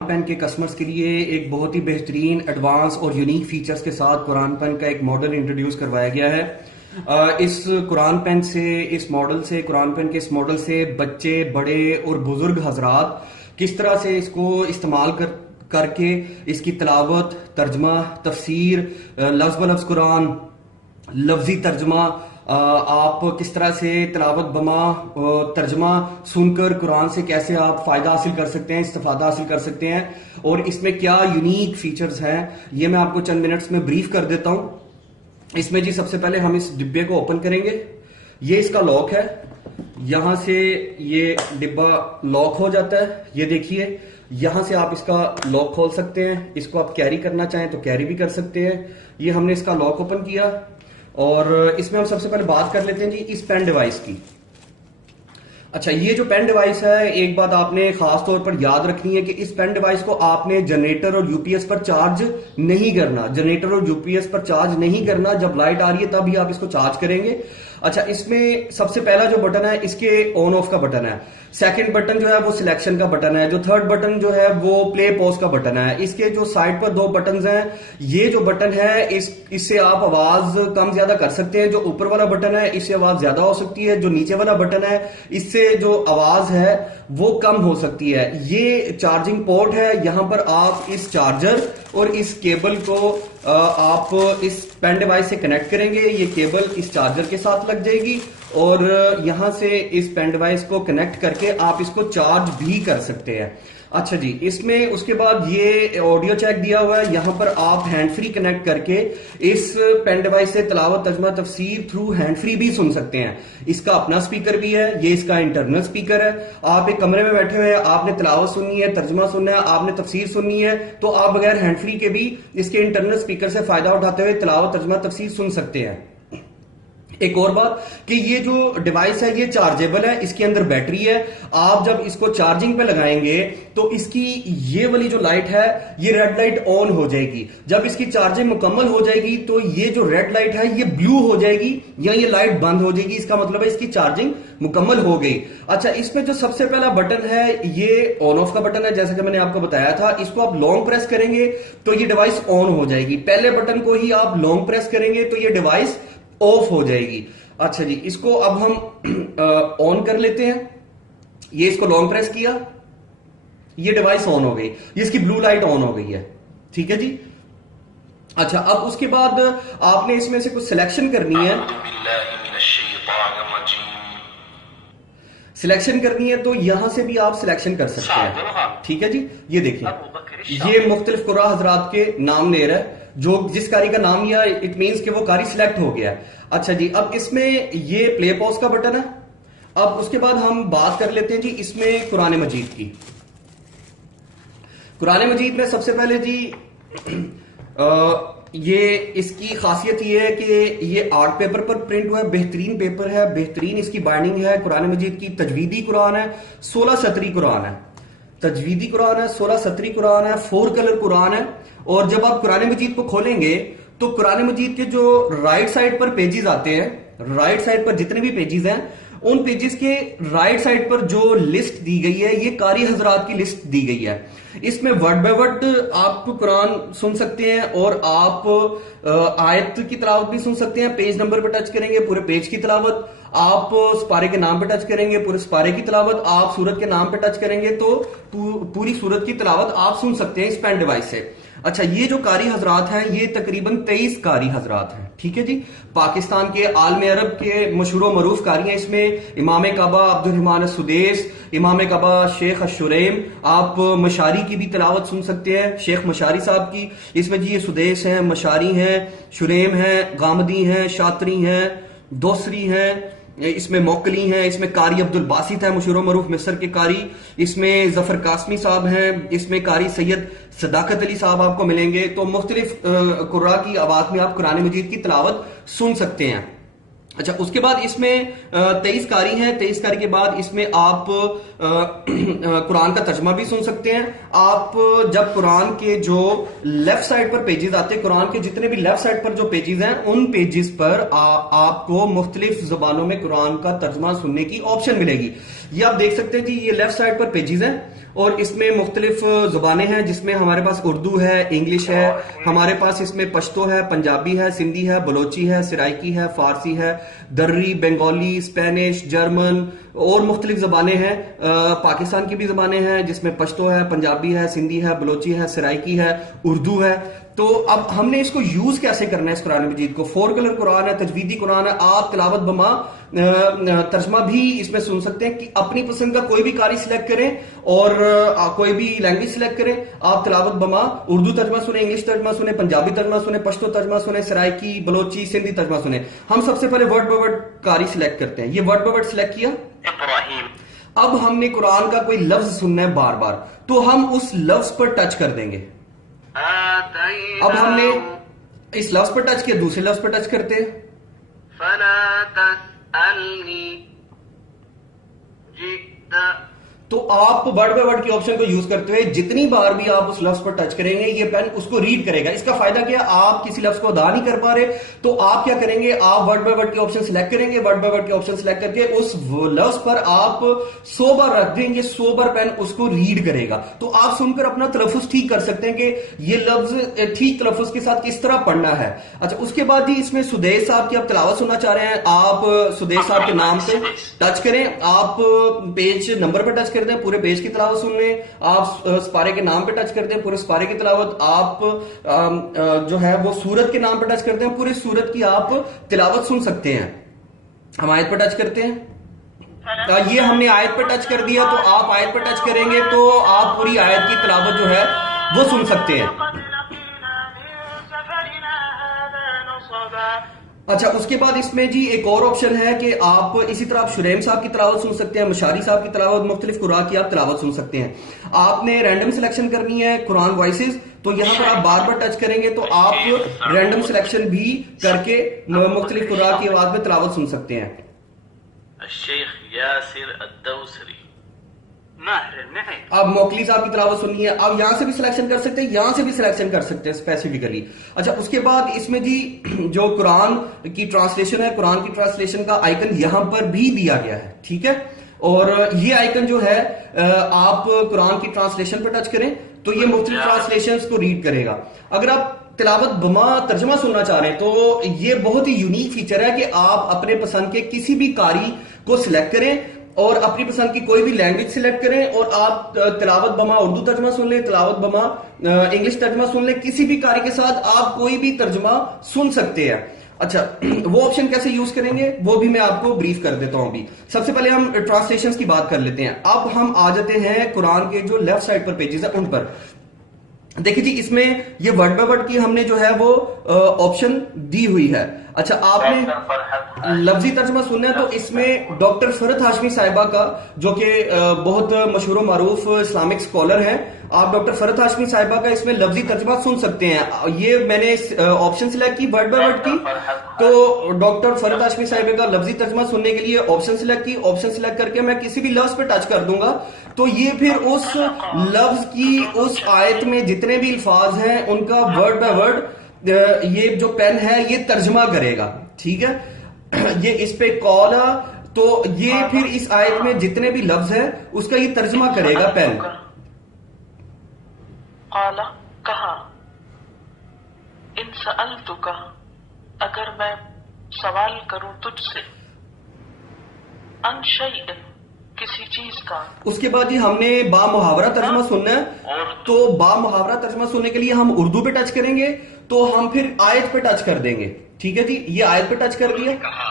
Pen के customers के लिए एक बहुत ही बेहतरीन एडवांस और यूनिक फीचर्स के साथ कुरान पेन का एक मॉडल इंट्रोड्यूस करवाया गया है। इस कुरान पेन से कुरान पेन के इस मॉडल से बच्चे, बड़े और बुजुर्ग हजरात किस तरह से इसको इस्तेमाल करके इसकी तिलावत, तर्जमा, तफसीर, लफ्ज़ ब लफ्ज़ कुरान, लफ्जी तर्जमा, आप किस तरह से तिलावत बमा तर्जमा सुनकर कुरान से कैसे आप फायदा हासिल कर सकते हैं, इस्तिफादा हासिल कर सकते हैं और इसमें क्या यूनिक फीचर्स हैं, ये मैं आपको चंद मिनट्स में ब्रीफ कर देता हूं। इसमें जी सबसे पहले हम इस डिब्बे को ओपन करेंगे। ये इसका लॉक है, यहां से ये डिब्बा लॉक हो जाता है। ये देखिए, यहां से आप इसका लॉक खोल सकते हैं। इसको आप कैरी करना चाहें तो कैरी भी कर सकते हैं। ये हमने इसका लॉक ओपन किया और इसमें हम सबसे पहले बात कर लेते हैं जी इस पेन डिवाइस की। अच्छा, ये जो पेन डिवाइस है, एक बात आपने खास तौर पर याद रखनी है कि इस पेन डिवाइस को आपने जनरेटर और यूपीएस पर चार्ज नहीं करना। जनरेटर और यूपीएस पर चार्ज नहीं करना, जब लाइट आ रही है तभी आप इसको चार्ज करेंगे। अच्छा, इसमें सबसे पहला जो बटन है इसके ऑन ऑफ का बटन है। सेकंड बटन जो है वो सिलेक्शन का बटन है। जो थर्ड बटन जो है वो प्ले पॉज का बटन है। इसके जो साइड पर दो बटन हैं, ये जो बटन है इससे आप आवाज कम ज्यादा कर सकते हैं। जो ऊपर वाला बटन है इससे आवाज ज्यादा हो सकती है। जो नीचे वाला बटन है इससे जो आवाज है वो कम हो सकती है। ये चार्जिंग पोर्ट है, यहां पर आप इस चार्जर और इस केबल को आप इस पेन डिवाइस से कनेक्ट करेंगे। ये केबल इस चार्जर के साथ लग जाएगी और यहां से इस पेन डिवाइस को कनेक्ट करके आप इसको चार्ज भी कर सकते हैं। अच्छा जी, इसमें उसके बाद ये ऑडियो चेक दिया हुआ है। यहां पर आप हैंड फ्री कनेक्ट करके इस पेन डिवाइस से तिलावत, तर्जुमा, तफसीर थ्रू हैंड फ्री भी सुन सकते हैं। इसका अपना स्पीकर भी है, ये इसका इंटरनल स्पीकर है। आप एक कमरे में बैठे हुए हैं, आपने तिलावत सुननी है, तर्जुमा सुनना है, आपने तफसीर सुननी है, तो आप बगैर हैंड फ्री के भी इसके इंटरनल स्पीकर से फायदा उठाते हुए तिलावत, तर्जुमा, तफसीर सुन सकते हैं। एक और बात कि ये जो डिवाइस है ये चार्जेबल है, इसके अंदर बैटरी है। आप जब इसको चार्जिंग पे लगाएंगे तो इसकी ये वाली जो लाइट है ये रेड लाइट ऑन हो जाएगी। जब इसकी चार्जिंग मुकम्मल हो जाएगी तो ये जो रेड लाइट है ये ब्लू हो जाएगी या ये लाइट बंद हो जाएगी। इसका मतलब है इसकी चार्जिंग मुकम्मल हो गई। अच्छा, इसमें जो सबसे पहला बटन है ये ऑन ऑफ का बटन है, जैसा कि मैंने आपको बताया था। इसको आप लॉन्ग प्रेस करेंगे तो ये डिवाइस ऑन हो जाएगी। पहले बटन को ही आप लॉन्ग प्रेस करेंगे तो ये डिवाइस ऑफ हो जाएगी। अच्छा जी, इसको अब हम ऑन कर लेते हैं। ये इसको लॉन्ग प्रेस किया, ये डिवाइस ऑन हो गई, इसकी ब्लू लाइट ऑन हो गई है। ठीक है जी। अच्छा, अब उसके बाद आपने इसमें से कुछ सिलेक्शन करनी है। सिलेक्शन करनी है तो यहां से भी आप सिलेक्शन कर सकते हैं। ठीक है जी। ये देखिए, ये मुख्तलिफ कुर्रा हजरात के नाम ले रहा है। जो जिस कारी का नाम लिया इट मींस कि वो कारी सिलेक्ट हो गया है। अच्छा जी, अब इसमें ये प्ले पॉज का बटन है। अब उसके बाद हम बात कर लेते हैं जी इसमें कुरान मजीद की। कुरान मजीद में सबसे पहले जी ये इसकी खासियत ये है कि ये आर्ट पेपर पर प्रिंट हुआ है। बेहतरीन पेपर है, बेहतरीन इसकी बाइंडिंग है। कुरान मजीद की तजवीदी कुरान है, 16 सतरी कुरान है। तजवीदी कुरान है, 16 सतरी कुरान है, 4 कलर कुरान है। और जब आप कुरान मजीद को खोलेंगे तो कुरान मजीद के जो राइट साइड पर पेजेस आते हैं, राइट साइड पर जितने भी पेजेस हैं उन पेजेस के राइट साइड पर जो लिस्ट दी गई है ये कारी हजरात की लिस्ट दी गई है। इसमें वर्ड बाय वर्ड आप कुरान सुन सकते हैं और आप आयत की तिलावत भी सुन सकते हैं। पेज नंबर पर टच करेंगे, पूरे पेज की तिलावत। आप स्पारे के नाम पे टच करेंगे, पूरे स्पारे की तिलावत। आप सूरत के नाम पे टच करेंगे तो पूरी सूरत की तिलावत आप सुन सकते हैं इस पेन डिवाइस से। अच्छा, ये जो कारी हजरात हैं ये तकरीबन 23 कारी हजरात हैं। ठीक है जी। पाकिस्तान के आलम अरब के मशहूर मरूफ कारी हैं। इसमें इमाम काबा अब्दुर्रहमान सुदेस, इमाम काबा शेख शुरैम, आप मशारी की भी तिलावत सुन सकते हैं, शेख मशारी साहब की। इसमें जी ये सुदेस हैं, मशारी हैं, शुरैम हैं, गामदी हैं, शातरी हैं, दोसरी हैं, इसमें मौकली हैं, इसमें कारी अब्दुल बासित है, मशहूर मरूफ मिस्र के कारी। इसमें जफर कासमी साहब हैं, इसमें कारी सैयद सदाकत अली साहब आपको मिलेंगे। तो मुख्तलिफ कुर्रा की आवाज में आप कुरान मजीद की तिलावत सुन सकते हैं। अच्छा, उसके बाद इसमें 23 कारी हैं। 23 कारी के बाद इसमें आप कुरान का तर्जमा भी सुन सकते हैं। आप जब कुरान के जो लेफ्ट साइड पर पेजेस आते हैं, कुरान के जितने भी लेफ्ट साइड पर जो पेजेस हैं उन पेजेस पर आपको मुख्तलिफ जुबानों में कुरान का तर्जमा सुनने की ऑप्शन मिलेगी। ये आप देख सकते हैं जी, ये लेफ्ट साइड पर पेजेस हैं। और इसमें मुख्तलिफ जुबानें हैं, जिसमें हमारे पास उर्दू है, इंग्लिश है, हमारे पास इसमें पश्तो है, पंजाबी है, सिंधी है, बलोची है, सराइकी है, फारसी है, दर्री, बंगाली, स्पेनिश, जर्मन और मुख्तलिफ जबानें हैं। पाकिस्तान की भी जबानें हैं, जिसमें पश्तो है, पंजाबी है, सिंधी है, बलोची है, सराइकी है, उर्दू है। तो अब हमने इसको यूज कैसे करना है इस कुरान मजीद को? 4 कलर कुरान है, तजवीदी कुरान है। आप तिलावत बमा तर्जमा भी इसमें सुन सकते हैं कि अपनी पसंद का कोई भी कारी सिलेक्ट करें और कोई भी लैंग्वेज सिलेक्ट करें। आप तिलावत बमा उर्दू तर्जमा सुने, इंग्लिश तर्जमा सुने, पंजाबी तर्जमा सुने, पश्तो तर्जमा सुने, सराइकी, बलोची, सिंधी तर्जमा सुने। हम सबसे पहले वर्ड बाय वर्ड कारी सिलेक्ट करते हैं। ये वर्ड बाय वर्ड सिलेक्ट किया। अब हमने कुरान का कोई लफ्ज सुनना है बार बार, तो हम उस लफ्ज पर टच कर देंगे। अब हमने इस लफ्ज पर टच किया, दूसरे लफ्ज पर टच करते हैं। तो आप वर्ड बाय वर्ड के ऑप्शन को यूज करते हुए जितनी बार भी आप उस लफ्ज पर टच करेंगे, ये पेन उसको रीड करेगा। इसका फायदा क्या? आप किसी लफ्ज को अदा नहीं कर पा रहे, तो आप क्या करेंगे? आप वर्ड बाय वर्ड के ऑप्शन सिलेक्ट करेंगे। वर्ड बाय वर्ड के ऑप्शन सिलेक्ट करके उस लफ्ज पर आप 100 बार रख देंगे, 100 बार पेन उसको रीड करेगा। तो आप सुनकर अपना तलफ्फुज ठीक कर सकते हैं कि ये लफ्ज ठीक तलफ्फुज के साथ किस तरह पढ़ना है। अच्छा, उसके बाद ही इसमें सुदेश साहब की आप तिलावत सुनना चाह रहे हैं, आप सुदेश साहब के नाम पे टच करें। आप पेज नंबर पर टच करते हैं, पूरे पेज की तिलावत सुन लें। आप स्पारे के नाम पे टच करते हैं, पूरे स्पारे की तिलावत। आप जो है वो सूरत के नाम पे टच करते हैं, पूरे सूरत की आप तिलावत सुन सकते हैं। हम आयत पर टच करते हैं। ये हमने आयत पर टच कर दिया, तो आप आयत पर टच करेंगे तो आप पूरी आयत की तिलावत जो है वो सुन सकते हैं। अच्छा, उसके बाद इसमें जी एक और ऑप्शन है कि आप इसी तरह आप शुरैम साहब की तिलावत सुन सकते हैं, मशारी साहब की तिलावत, मुख्तलिफ कुरान की आप तिलावत सुन सकते हैं। आपने रैंडम सिलेक्शन करनी है कुरान वॉइसेस, तो यहां पर आप बार बार टच करेंगे तो आप रैंडम सिलेक्शन भी करके मुख्तलिफ कुरान की आवाज में तिलावत सुन सकते हैं। शेख यासिर अद्दौसरी। अब मोकली साहब की तिलावत सुननी है, आप यहां से भी सिलेक्शन कर सकते हैं, यहां से भी सिलेक्शन कर सकते हैं स्पेसिफिकली। अच्छा, उसके बाद इसमें जी जो कुरान की ट्रांसलेशन है, कुरान की ट्रांसलेशन का आइकन यहां पर भी दिया गया है, ठीक है। और ये आइकन जो है आप कुरान की ट्रांसलेशन पर टच करें तो ये मुख्तलिफ ट्रांसलेशंस को रीड करेगा। अगर आप तिलावत बमा तर्जमा सुनना चाह रहे हैं तो ये बहुत ही यूनिक फीचर है कि आप अपने पसंद के किसी भी कारी को सिलेक्ट करें और अपनी पसंद की कोई भी लैंग्वेज सिलेक्ट करें और आप तिलावत बमा उर्दू तर्जमा सुन लें, तिलावत बमा इंग्लिश तर्जमा सुन लें, किसी भी कारी के साथ आप कोई भी तर्जमा सुन सकते हैं। अच्छा, वो ऑप्शन कैसे यूज करेंगे वो भी मैं आपको ब्रीफ कर देता हूं। अभी सबसे पहले हम ट्रांसलेशंस की बात कर लेते हैं। अब हम आ जाते हैं कुरान के जो लेफ्ट साइड पर पेजेस है उन पर। देखिए जी, इसमें ये वर्ड बाय वर्ड की हमने जो है वो ऑप्शन दी हुई है। अच्छा, आपने लफ्जी तर्जमा सुनना है तो इसमें डॉक्टर फरहत हाशमी साहिबा का, जो कि बहुत मशहूर मारूफ इस्लामिक स्कॉलर हैं, आप डॉक्टर फरहत हाशमी साहिबा का इसमें लफ्जी तर्जमा सुन सकते हैं। ये मैंने ऑप्शन सिलेक्ट की वर्ड बाय वर्ड की, तो डॉक्टर फरहत हाशमी साहिबा का लफ्जी तर्जमा सुनने के लिए ऑप्शन सिलेक्ट की। ऑप्शन सिलेक्ट करके मैं किसी भी लफ्ज पे टच कर दूंगा तो ये फिर उस लफ्ज की उस आयत में जितने भी अल्फाज हैं उनका वर्ड बाय वर्ड ये जो पेन है ये तर्जमा करेगा, ठीक है। ये इस पे कॉल, तो ये फिर इस आयत में जितने भी लफ्ज है उसका ये तर्जमा करेगा पेन। कहा इन सअलतुका, अगर मैं सवाल करूं तुझसे, अन शैइन, किसी चीज का। उसके बाद ही हमने बा मुहावरा तर्जमा सुनना है, तो बा मुहावरा तर्जमा सुनने के लिए हम उर्दू पे टच करेंगे, तो हम फिर आयत पे टच कर देंगे, ठीक है जी। ये आयत पे टच कर दिया। कहा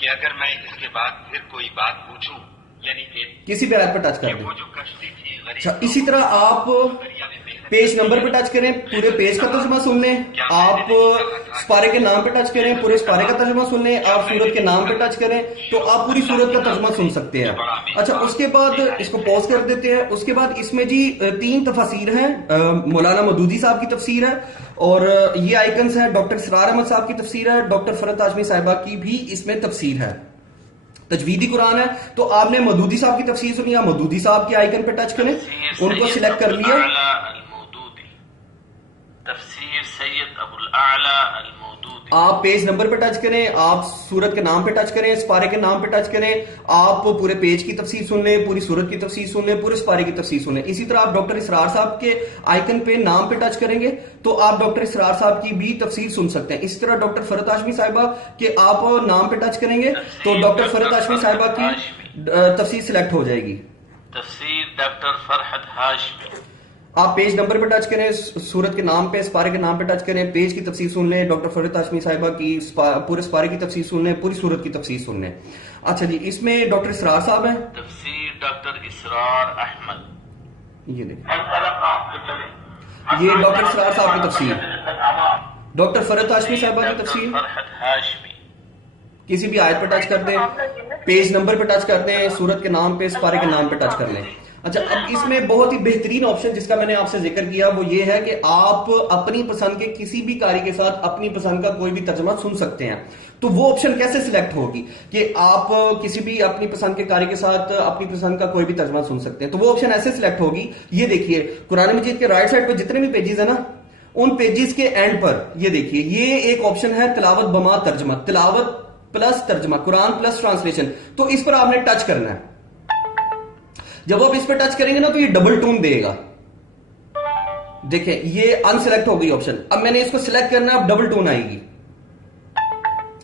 कि अगर मैं इसके बाद फिर कोई बात पूछूं, यानी कि किसी भी आयत पे टच कर दें। वो जो कश्ती थी, अच्छा, इसी तरह आप पेज नंबर पे टच करें, पूरे पेज का तर्जमा सुन लें। आप स्पारे के नाम पे टच करें, पूरे स्पारे का तर्जमा सुन लें। आप सूरत के नाम पे टच करें तो आप पूरी सूरत का तर्जमा सुन सकते हैं। अच्छा, उसके बाद इसको पॉज कर देते हैं। उसके बाद इसमें जी 3 तफसीर हैं। मौलाना मदूदी साहब की तफसीर है और ये आइकन्स है, डॉक्टर सरार अहमद साहब की तफसीर है, डॉक्टर फरहत हाशमी साहिबा की भी इसमें तफसीर है। तजवीदी कुरान है तो आपने मदूदी साहब की तफसीर सुनी, आप मदूदी साहब के आइकन पे टच करें, उनको सिलेक्ट कर लिया। तफसीर सैयद अबुल आला अल मौदूदी। आप पेज नंबर पे टच करें, आप सूरत के नाम पे टच करें, स्पारे के नाम पे टच करें, आप पूरे पेज की तफसीर सुन लें, पूरी सूरत की तफसीर सुन लें, पूरे स्पारे की तफसीर सुन लें। इसी तरह आप डॉक्टर इसरार साहब के आइकन पे नाम पे टच करेंगे तो आप डॉक्टर इसरार साहब की भी तफसीर सुन सकते हैं। इसी तरह डॉक्टर फरहत हाशमी साहिबा के आप नाम पे टच करेंगे तो डॉक्टर फरहत हाशमी साहिबा की तफसीर सिलेक्ट हो जाएगी। तफसीर डॉक्टर फरहत हाशमी। आप पेज नंबर पे टच करें, सूरत के नाम पे, स्पारे के नाम पे टच करें, पेज की तफसीर सुन लें, डॉक्टर फरहत हाशमी साहिबा की पूरे स्पारे की तफसीर सुन लें, पूरी सूरत की तफसीर सुन लें। अच्छा जी, इसमें डॉक्टर इसरार साहब हैं, तफसीर डॉक्टर इसरार अहमद। ये देखिए, ये डॉक्टर इसरार साहब की तफसीर, डॉक्टर फरहत हाशमी साहिबा की तफसीर। फरहत हाशमी। किसी भी आयत पे टच कर दें, पेज नंबर पे टच कर दें, सूरत के नाम पे, स्पारे के नाम पे टच कर लें। अच्छा, अब इसमें बहुत ही बेहतरीन ऑप्शन जिसका मैंने आपसे जिक्र किया वो ये है कि आप अपनी पसंद के किसी भी कारी के साथ अपनी पसंद का कोई भी तर्जमा सुन सकते हैं। तो वो ऑप्शन कैसे सिलेक्ट होगी कि आप किसी भी अपनी पसंद के कारी के साथ अपनी पसंद का कोई भी तर्जमा सुन सकते हैं। तो वो ऑप्शन ऐसे सिलेक्ट होगी, ये देखिए कुरान मजीद के राइट साइड पर जितने भी पेजेस है ना, उन पेजेस के एंड पर ये देखिए, ये एक ऑप्शन है तिलावत बमा तर्जमा, तिलावत प्लस तर्जमा, कुरान प्लस ट्रांसलेशन। तो इस पर आपने टच करना है। जब आप इस पर टच करेंगे ना तो ये डबल टोन देगा। देखें, ये अनसिलेक्ट हो गई ऑप्शन। अब मैंने इसको सिलेक्ट करना है, अब डबल टोन आएगी।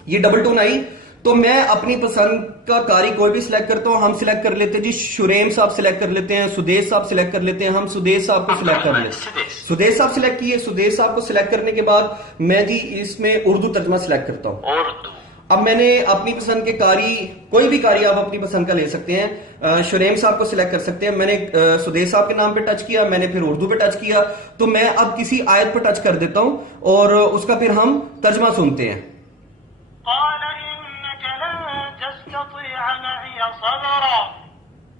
ये डबल टोन आई तो मैं अपनी पसंद का कारी कोई भी सिलेक्ट करता हूं। हम सिलेक्ट कर लेते हैं जी, शुरेम साहब सिलेक्ट कर लेते हैं, सुदेश साहब सिलेक्ट कर लेते हैं। हम सुदेश साहब को सिलेक्ट कर लेते हैं। सुदेश साहब सिलेक्ट किए। सुदेश साहब को सिलेक्ट करने के बाद मैं जी इसमें उर्दू तर्जमा सिलेक्ट करता हूं। उर्दू। अब मैंने अपनी पसंद के कारी, कोई भी कारी आप अपनी पसंद का ले सकते हैं। शुरेम साहब को सिलेक्ट कर सकते हैं। मैंने सुदेश साहब के नाम पे टच किया, मैंने फिर उर्दू पे टच किया। तो मैं अब किसी आयत पे टच कर देता हूं और उसका फिर हम तर्जमा सुनते हैं।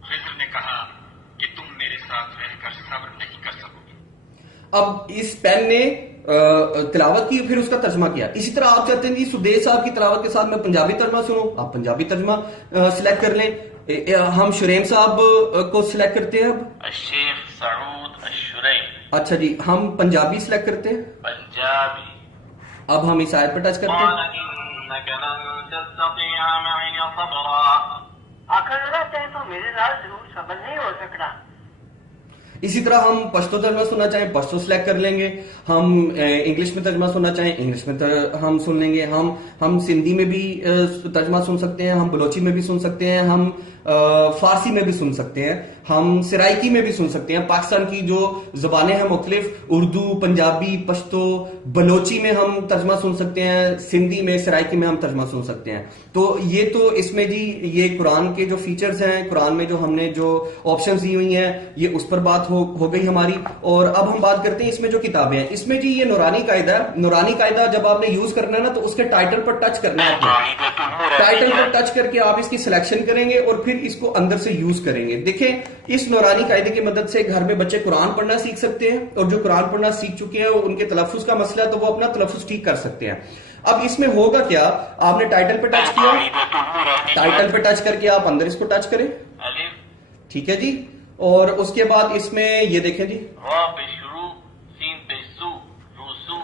खिज़र ने कहा कि तुम मेरे साथ रहकर सब्र नहीं कर सकोगे। अब इस पेन ने तिलावत की, फिर उसका तर्जमा किया। इसी तरह आप चाहते हैं जी सुदेश साहब की तिलावत के साथ मैं पंजाबी तर्जमा सुनूं, आप पंजाबी तर्जमा सिलेक्ट कर लें। हम शुरेम साहब को सिलेक्ट करते हैं। अब शेख सऊद अशुरैम। अच्छा जी, हम पंजाबी सिलेक्ट करते हैं। पंजाबी। अब हम इस आयत पर टच करते हैं। तो मेरे साथ जरूर सफल नहीं हो सकता। इसी तरह हम पश्तो तर्जमा सुनना चाहें, पश्तो सिलेक्ट कर लेंगे। हम इंग्लिश में तर्जमा सुनना चाहें, इंग्लिश में हम सुन लेंगे। हम सिंधी में भी तर्जमा सुन सकते हैं, हम बलोची में भी सुन सकते हैं, हम फारसी में भी सुन सकते हैं, हम सराइकी में भी सुन सकते हैं। पाकिस्तान की जो जबानें हैं मुख्तलिफ, उर्दू, पंजाबी, पश्तो, बलोची में हम तर्जमा सुन सकते हैं, सिंधी में, सराइकी में हम तर्जमा सुन सकते हैं। तो ये तो इसमें जी ये कुरान के जो फीचर्स हैं, कुरान में जो हमने जो ऑप्शंस दी हुई हैं, ये उस पर बात हो गई हमारी। और अब हम बात करते हैं इसमें जो किताबें हैं। इसमें जी ये नूरानी कायदा है। नूरानी कायदा जब आपने यूज करना है ना तो उसके टाइटल पर टच करना है आपने। टाइटल पर टच करके आप इसकी सिलेक्शन करेंगे और फिर इसको अंदर से यूज करेंगे। देखें, इस नूरानी कायदे की मदद से घर में बच्चे कुरान पढ़ना सीख सकते हैं और जो कुरान पढ़ना सीख चुके हैं उनके तलफ्फुज का मसला, तो वो अपना तलफ्फुज ठीक कर सकते हैं। अब इसमें होगा क्या, आपने टाइटल पे टच किया, टाइटल पे टच करके आप अंदर इसको टच करें, ठीक है जी। और उसके बाद इसमें ये देखें जी, रा पे शुरू, सीन पे सू, रूसू,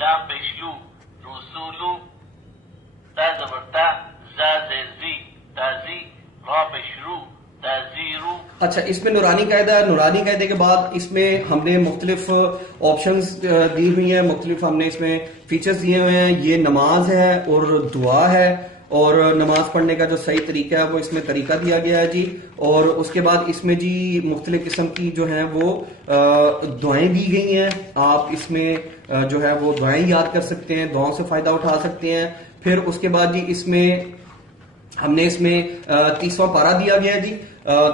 लाम पे शलू, रूसूलू, ता ज़बरता, जा ज़ेज़ी, ताज़ी, रा पे शुरू, ताज़ीरू। अच्छा, इसमें नूरानी कायदा है। नूरानी कायदे के बाद इसमें हमने मुख्तलिफ ऑप्शंस दी हुई हैं, मुख्तलिफ हमने इसमें फीचर्स दिए हुए हैं। ये नमाज है और दुआ है, और नमाज पढ़ने का जो सही तरीका है वो इसमें तरीका दिया गया है जी। और उसके बाद इसमें जी मुख्तलिफ किस्म की जो है वो दुआएं दी गई हैं। आप इसमें जो है वो दुआएं याद कर सकते हैं, दुआओं से फायदा उठा सकते हैं। फिर उसके बाद जी इसमें हमने इसमें 30वां पारा दिया गया है जी।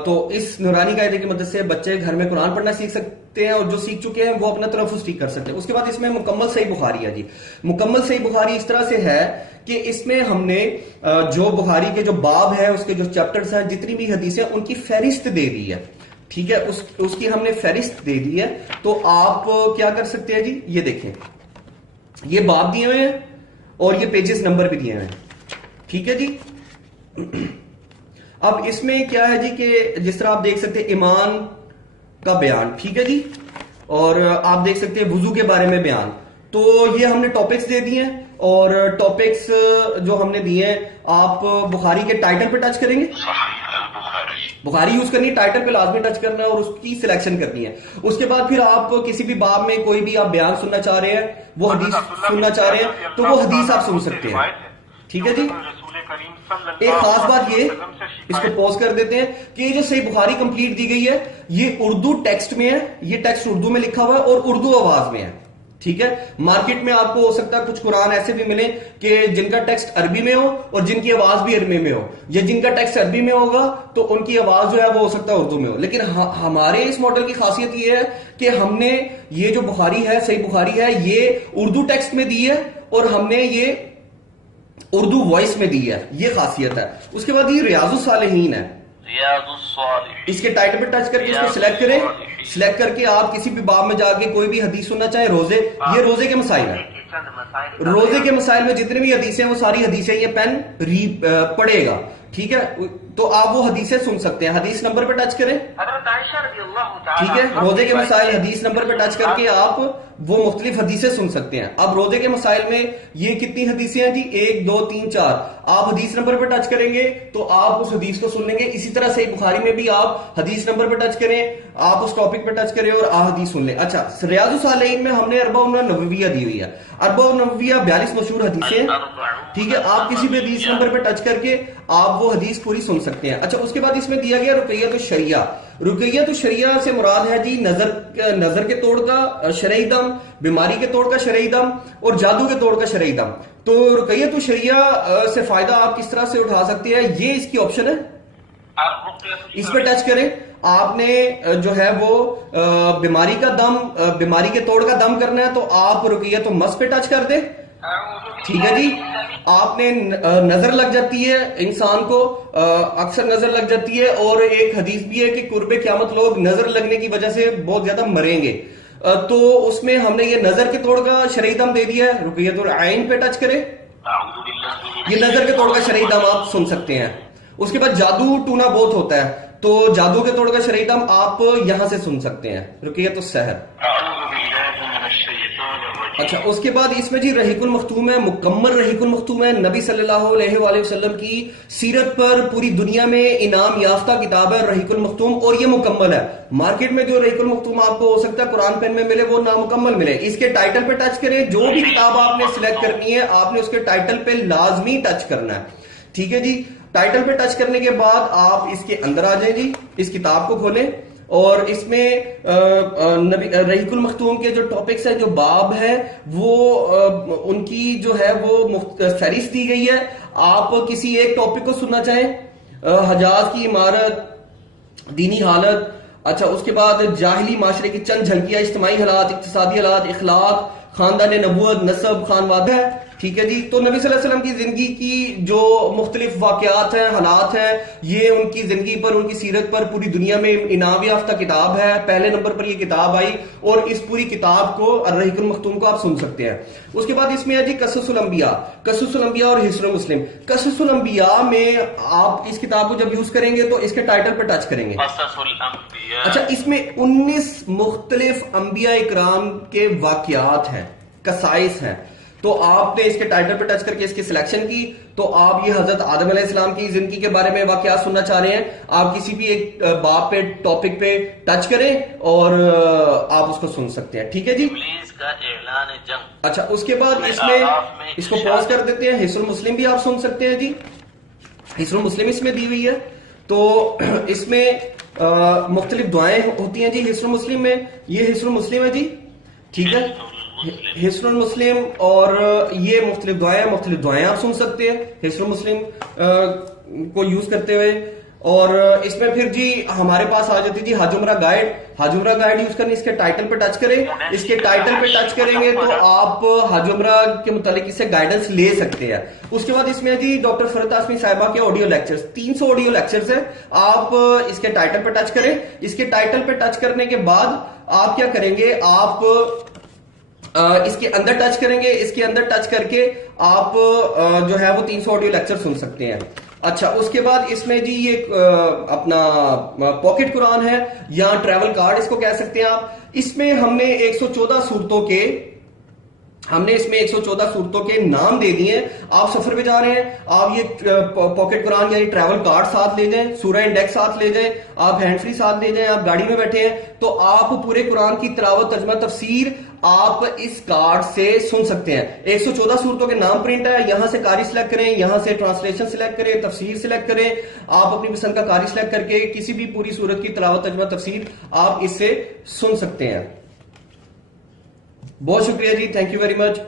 तो इस नूरानी कायदे की मदद से बच्चे घर में कुरान पढ़ना सीख सकते हैं और जो सीख चुके हैं वो अपना तलफ्फुज ठीक कर सकते हैं। उसके बाद इसमें मुकम्मल सही बुखारी है जी। मुकम्मल सही बुखारी इस तरह से है कि इसमें हमने जो बुखारी के जो बाब है, उसके जो चैप्टर्स हैं, जितनी भी हदीसें हैं, उनकी फहरिस्त दे दी है, ठीक है। उसकी हमने फहरिस्त दे दी है। तो आप क्या कर सकते हैं जी, ये देखें, ये बाब दिए हुए हैं और ये पेजेस नंबर भी दिए हुए हैं, ठीक है जी। अब इसमें क्या है जी कि जिस तरह आप देख सकते हैं ईमान का बयान, ठीक है जी, और आप देख सकते हैं वुजू के बारे में बयान। तो ये हमने टॉपिक्स दे दिए हैं, और टॉपिक्स जो हमने दिए हैं, आप बुखारी के टाइटल पे टच करेंगे, बुखारी यूज करनी है, टाइटल पे लाजमी टच करना है और उसकी सिलेक्शन करनी है। उसके बाद फिर आप किसी भी बाब में कोई भी आप बयान सुनना चाह रहे हैं, वो हदीस सुनना चाह रहे हैं, तो वो हदीस आप सुन सकते हैं। ठीक है जी। एक खास बात ये, इसको पॉज कर देते हैं, कि ये जो सही बुखारी कंप्लीट दी गई है, ये उर्दू टेक्स्ट में है, ये टेक्स्ट उर्दू में लिखा हुआ है और उर्दू आवाज में है। ठीक है। मार्केट में आपको हो सकता है कुछ कुरान ऐसे भी मिले कि जिनका टेक्स्ट अरबी में हो और जिनकी आवाज भी अरबी में हो, या जिनका टेक्स्ट अरबी में होगा तो उनकी आवाज जो है वो हो सकता है उर्दू में हो। लेकिन हमारे इस मॉडल की खासियत ये है कि हमने ये जो बुखारी है, सही बुखारी है, ये उर्दू टेक्स्ट में दी है और हमने ये उर्दू वॉइस में दी है, ये खासियत है। उसके बाद ये रियाजुस सालिहीन है, इसके टाइटल पे टच करके इसको सिलेक्ट करें। सिलेक्ट करके आप किसी भी बाब में जाके कोई भी हदीस सुनना चाहे, रोजे, ये रोजे के मसाइल है, रोजे के मसाइल में जितनी भी हदीसें हैं वो सारी हदीसें ये पेन पढ़ेगा। ठीक है। तो आप वो हदीसें सुन सकते हैं। हदीस नंबर पे टच करें, ठीक है। रोजे के मसाइल हदीस नंबर पे टच करके आप वो मुख्तलिफ हदीसें सुन सकते हैं। अब रोजे के मसाइल में ये कितनी हदीसें हैं जी? 1 2 3 4। आप हदीस नंबर पे टच करेंगे तो आप उस हदीस को सुन लेंगे। इसी तरह से बुखारी में भी आप हदीस नंबर पे टच करें, आप उस टॉपिक पे टच करें और हदीस सुन लें। अच्छा, रियाजुस सालिहीन में हमने अर्बा नबविया दी हुई है। अर्बा नबविया 42 मशहूर हदीसें। ठीक है। आप किसी भी हदीस नंबर पे टच करके आप वो हदीस पूरी सुन सकते हैं। अच्छा, उसके बाद इसमें दिया गया रुकैयत शरिया। रुकैयत शरिया से मुराद है जी नजर के तोड़ का शरई दम, बीमारी के तोड़ का शरई दम और जादू के तोड़ का शरई दम। तो रुकैयत शरिया से फायदा आप किस तरह से उठा सकते हैं, ये इसकी ऑप्शन है। इस पर टच करें। आपने जो है वो बीमारी का दम, बीमारी के तोड़ का दम करना है तो आप रुकैयत मस पे टच कर दें। ठीक है जी। आपने नजर लग जाती है इंसान को, अक्सर नजर लग जाती है, और एक हदीस भी है कि कुर्बे क़यामत लोग नजर लगने की वजह से बहुत ज्यादा मरेंगे। तो उसमें हमने ये नजर के तोड़ का शरई दम दे दिया है। रुकैयत आइन पे टच करें, ये नजर के तोड़ का शरई दम आप सुन सकते हैं। उसके बाद जादू टूना बहुत होता है, तो जादू के तोड़ का शरई दम आप यहां से सुन सकते हैं, रुकैयत सहर। अच्छा, उसके बाद इसमें जी रहीकुल मखतूम है, मुकम्मल रहीकुल मखतूम है। नबी सल्लल्लाहु अलैहि वसल्लम की सीरत पर पूरी दुनिया में इनाम याफ्ता किताब है रहीकुल मखतूम, और ये मुकम्मल है। मार्केट में जो रहीकुल मखतूम आपको हो सकता है कुरान पेन में मिले, वो नामुकम्मल मिले। इसके टाइटल पे टच करें, जो भी किताब आपने सिलेक्ट करनी है आपने उसके टाइटल पे लाजमी टच करना है। ठीक है जी। टाइटल पे टच करने के बाद आप इसके अंदर आ जाए जी, इस किताब को खोलें और इसमें रहीकुल मखतूम के जो टॉपिक्स है, जो बाब है, वो उनकी जो है वो फहरिस्त दी गई है। आप किसी एक टॉपिक को सुनना चाहें, हजाज की इमारत, दीनी हालत, अच्छा उसके बाद जाहिली माशरे की चंद झलकियां, इज्तिमाई हालात, इक्तिसादी हालात, इखलाक, खानदान नबूवत, नसब, खानवाद है। ठीक है जी। तो नबी सल्लल्लाहु अलैहि वसल्लम की जिंदगी की जो मुख्तलिफ वाकयात हैं, हालात हैं, ये उनकी जिंदगी पर, उनकी सीरत पर पूरी दुनिया में इनाम याफ्ता किताब है। पहले नंबर पर ये किताब आई और इस पूरी किताब को अर्रहीकुल मखतूम को आप सुन सकते हैं। उसके बाद इसमें है जी कससुल अंबिया, कससुल अंबिया और हिस्नुल मुस्लिम। कससुल अंबिया में आप इस किताब को जब यूज करेंगे तो इसके टाइटल पर टच करेंगे। अच्छा, इसमें 19 मुख्तलिफ अंबिया इकराम के वाकयात हैं, कसाइस हैं। तो आपने इसके टाइटल पे टच करके इसकी सिलेक्शन की, तो आप ये हजरत आदम अलैहिस्सलाम की जिंदगी के बारे में वाकया सुनना चाह रहे हैं, आप किसी भी एक बाब पे, टॉपिक पे टच करें और आप उसको सुन सकते हैं। ठीक है जी। का ऐलान जंग। अच्छा, उसके बाद इसमें इसको पॉज कर देते हैं। हिस्नुल मुस्लिम भी आप सुन सकते हैं जी, हिस्नुल मुस्लिम इसमें दी हुई है। तो इसमें मुख्तलिफ दुआएं होती हैं जी हिस्नुल मुस्लिम में, ये हिस्नुल मुस्लिम है जी। ठीक है, हिस्नुल मुस्लिम, और ये मुख्तलिफ दुआएं आप सुन सकते हैं हिस्नुल मुस्लिम को यूज करते हुए। और इसमें फिर जी हमारे पास आ जाती जी हज उम्रा गाइड। हज उम्रा गाइड यूज करनी, इसके टाइटल पे टच करें। इसके टाइटल पे टच करेंगे तो आप हज उम्रा के मुतालिक इससे गाइडेंस ले सकते हैं। उसके बाद इसमें जी डॉक्टर फरहत आसमी साहिबा के ऑडियो लेक्चर्स, 300 ऑडियो लेक्चर्स है। आप इसके टाइटल पे टच करें। इसके टाइटल पे टच करने के बाद आप क्या करेंगे, आप इसके अंदर टच करेंगे। इसके अंदर टच करके आप जो है वो 300 ऑडियो लेक्चर सुन सकते हैं। अच्छा, उसके बाद इसमें जी ये अपना पॉकेट कुरान है या ट्रैवल कार्ड इसको कह सकते हैं आप। इसमें हमने 114 सूरतों के हमने इसमें 114 सूरतों के नाम दे दिए। आप सफर पे जा रहे हैं, आप ये पॉकेट कुरान यानी ट्रैवल कार्ड साथ ले जाएं, सूरा इंडेक्स साथ ले जाएं, आप हैंड फ्री साथ ले जाएं, आप गाड़ी में बैठे हैं, तो आप पूरे कुरान की तिलावत, तर्जुमा, तफसीर आप इस कार्ड से सुन सकते हैं। 114 सूरतों के नाम प्रिंट है, यहां से कारी सिलेक्ट करें, यहां से ट्रांसलेशन सिलेक्ट करें, तफसीर सिलेक्ट करें, आप अपनी पसंद का कारी सिलेक्ट करके किसी भी पूरी सूरत की तिलावत, तर्जुमा, तफसीर आप इससे सुन सकते हैं। बहुत शुक्रिया जी, थैंक यू वेरी मच।